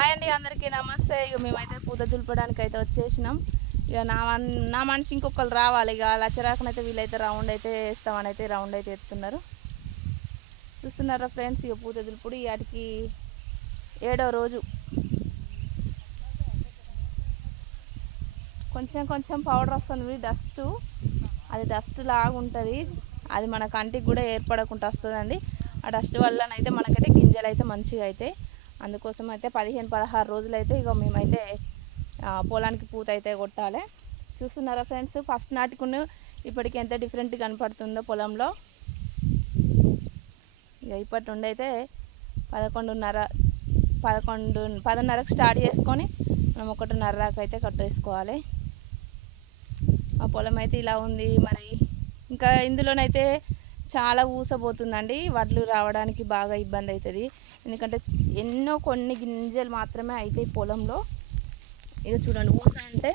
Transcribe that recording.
Hi అండి, అందరికీ నమస్తే. ఇక మేమైతే పూత దులపడానికి అయితే వచ్చేసినాం. ఇక నా మనిషి ఇంకొకరు రావాలి. ఇక లచ్చరాకనైతే వీళ్ళైతే రౌండ్ అయితే వేస్తామని అయితే రౌండ్ అయితే ఎత్తున్నారు. చూస్తున్నారా ఫ్రెండ్స్, ఇక పూత దులుపుడు వాటికి 7వ రోజు. కొంచెం కొంచెం పౌడర్ వస్తుంది, డస్ట్. అది డస్ట్ లాగా ఉంటుంది, అది మన కంటికి కూడా ఏర్పడకుండా వస్తుందండి. ఆ డస్ట్ వల్లనైతే మనకైతే గింజలు అయితే మంచిగా అవుతాయి. అందుకోసం అయితే 15-16 రోజులు అయితే ఇక మేమైతే పొలానికి పూత అయితే కొట్టాలి. చూస్తున్నారా ఫ్రెండ్స్, ఫస్ట్ నాటికున్న ఇప్పటికి ఎంత డిఫరెంట్ కనపడుతుందో పొలంలో. ఇక ఇప్పటి నుండి అయితే 10:30కు స్టార్ట్ చేసుకొని మనం 1:30 దాకా అయితే కట్టేసుకోవాలి. ఆ పొలం అయితే ఇలా ఉంది. మరి ఇంకా ఇందులోనైతే చాలా ఊసబోతుందండి. వడ్లు రావడానికి బాగా ఇబ్బంది అవుతుంది, ఎందుకంటే కొన్ని గింజలు మాత్రమే అవుతాయి పొలంలో. ఇక చూడండి, ఊస అంటే